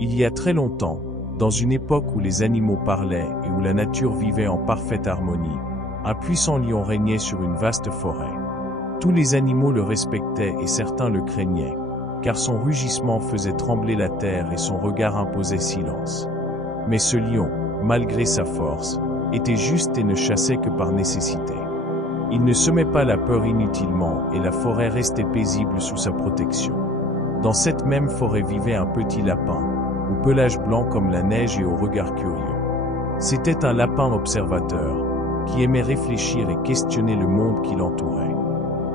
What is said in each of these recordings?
Il y a très longtemps, dans une époque où les animaux parlaient et où la nature vivait en parfaite harmonie, un puissant lion régnait sur une vaste forêt. Tous les animaux le respectaient et certains le craignaient, car son rugissement faisait trembler la terre et son regard imposait silence. Mais ce lion, malgré sa force, était juste et ne chassait que par nécessité. Il ne semait pas la peur inutilement et la forêt restait paisible sous sa protection. Dans cette même forêt vivait un petit lapin, au pelage blanc comme la neige et au regard curieux. C'était un lapin observateur, qui aimait réfléchir et questionner le monde qui l'entourait.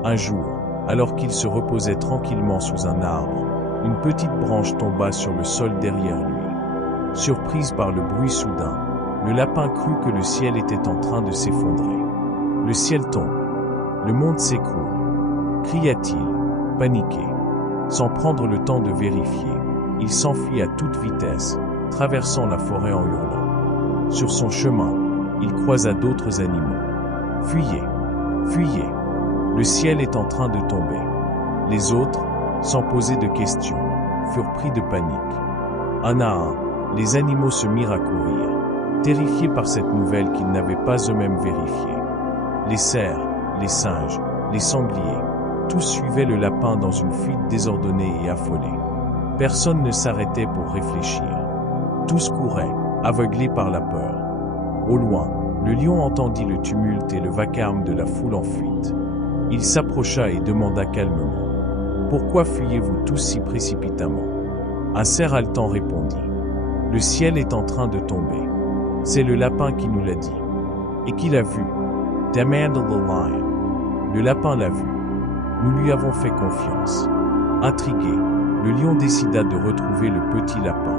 Un jour, alors qu'il se reposait tranquillement sous un arbre, une petite branche tomba sur le sol derrière lui. Surprise par le bruit soudain, le lapin crut que le ciel était en train de s'effondrer. Le ciel tombe. Le monde s'écroule. Cria-t-il, paniqué. Sans prendre le temps de vérifier, il s'enfuit à toute vitesse, traversant la forêt en hurlant. Sur son chemin, il croisa d'autres animaux. Fuyez, fuyez. Le ciel est en train de tomber. Les autres, sans poser de questions, furent pris de panique. Un à un, les animaux se mirent à courir, terrifiés par cette nouvelle qu'ils n'avaient pas eux-mêmes vérifiée. Les cerfs, les singes, les sangliers, tous suivaient le lapin dans une fuite désordonnée et affolée. Personne ne s'arrêtait pour réfléchir. Tous couraient, aveuglés par la peur. Au loin, le lion entendit le tumulte et le vacarme de la foule en fuite. Il s'approcha et demanda calmement : « Pourquoi fuyez-vous tous si précipitamment ?» Un cerf haletant répondit : « Le ciel est en train de tomber. C'est le lapin qui nous l'a dit. » « Et qui l'a vu ?» demanda the lion. « Le lapin l'a vu. Nous lui avons fait confiance. » Intrigué, le lion décida de retrouver le petit lapin.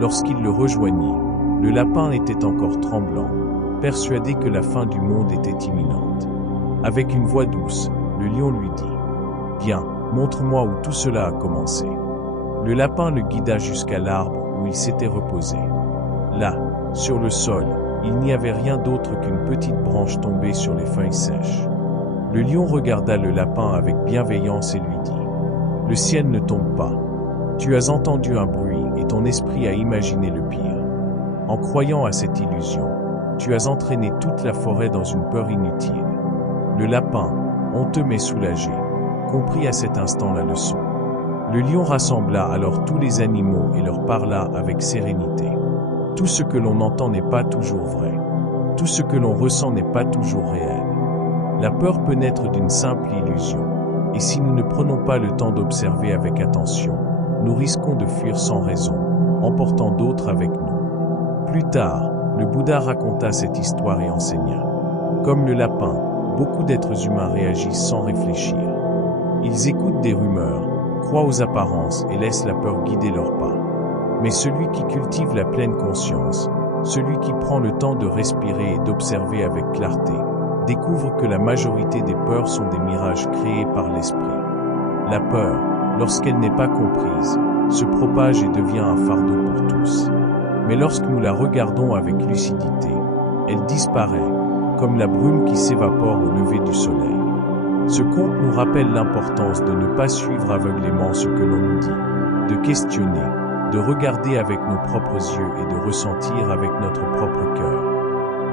Lorsqu'il le rejoignit, le lapin était encore tremblant, persuadé que la fin du monde était imminente. Avec une voix douce, le lion lui dit : « Viens, montre-moi où tout cela a commencé. » Le lapin le guida jusqu'à l'arbre où il s'était reposé. Là, sur le sol, il n'y avait rien d'autre qu'une petite branche tombée sur les feuilles sèches. Le lion regarda le lapin avec bienveillance et lui dit : « Le ciel ne tombe pas. Tu as entendu un bruit et ton esprit a imaginé le pire. En croyant à cette illusion, tu as entraîné toute la forêt dans une peur inutile. » Le lapin, honteux mais soulagé, comprit à cet instant la leçon. Le lion rassembla alors tous les animaux et leur parla avec sérénité. Tout ce que l'on entend n'est pas toujours vrai. Tout ce que l'on ressent n'est pas toujours réel. La peur peut naître d'une simple illusion, et si nous ne prenons pas le temps d'observer avec attention, nous risquons de fuir sans raison, emportant d'autres avec nous. Plus tard, le Bouddha raconta cette histoire et enseigna : comme le lapin, beaucoup d'êtres humains réagissent sans réfléchir. Ils écoutent des rumeurs, croient aux apparences et laissent la peur guider leurs pas. Mais celui qui cultive la pleine conscience, celui qui prend le temps de respirer et d'observer avec clarté, découvre que la majorité des peurs sont des mirages créés par l'esprit. La peur, lorsqu'elle n'est pas comprise, se propage et devient un fardeau pour tous. Mais lorsque nous la regardons avec lucidité, elle disparaît, comme la brume qui s'évapore au lever du soleil. Ce conte nous rappelle l'importance de ne pas suivre aveuglément ce que l'on nous dit, de questionner, de regarder avec nos propres yeux et de ressentir avec notre propre cœur.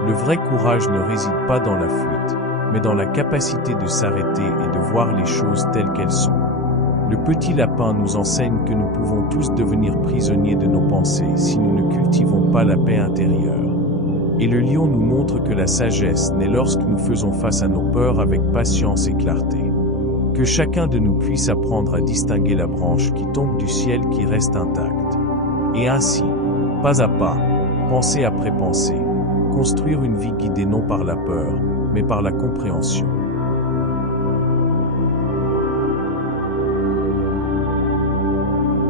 Le vrai courage ne réside pas dans la fuite, mais dans la capacité de s'arrêter et de voir les choses telles qu'elles sont. Le petit lapin nous enseigne que nous pouvons tous devenir prisonniers de nos pensées si nous ne cultivons pas la paix intérieure. Et le lion nous montre que la sagesse naît lorsque nous faisons face à nos peurs avec patience et clarté. Que chacun de nous puisse apprendre à distinguer la branche qui tombe du ciel qui reste intacte. Et ainsi, pas à pas, pensée après pensée, construire une vie guidée non par la peur, mais par la compréhension.